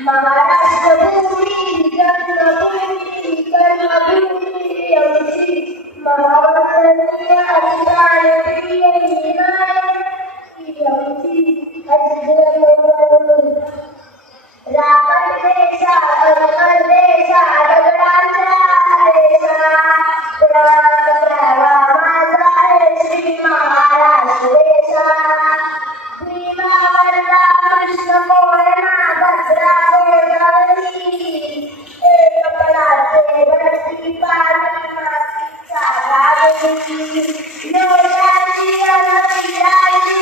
महाराष्ट्र भूमी जन्मभूमी कर्मभूमी आमची महावंदनीय अधिकार प्रिय विनायक आमची रावण देशा अवघड देशा दगडांच्या देशा प्राण द्यावा माझा आहे श्री महाराष्ट्र देशा भीमावरला कृष्ण मोहना भद्रा गोदावरी एक कपडाचे भरती पाणी मातीचा गावी लोटाची अनपिराची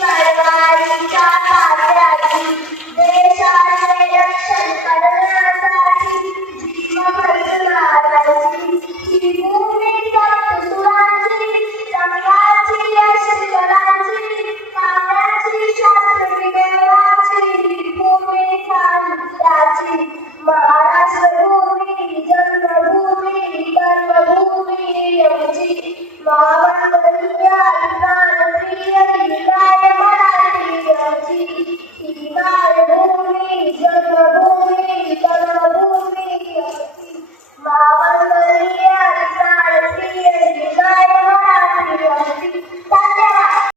कारवाईच्या काव्याची देशाचे रक्षण करण्यासाठी जीव खर्चणाऱ्याची ही भूमी सप्तसुरांची रंगाची अशंकरांची काव्याची शास्त्रविवेकाची ही भूमी साहित्याची महाराष्ट्र भूमी जन्मभूमी कर्मभूमी आमची महावंदनीय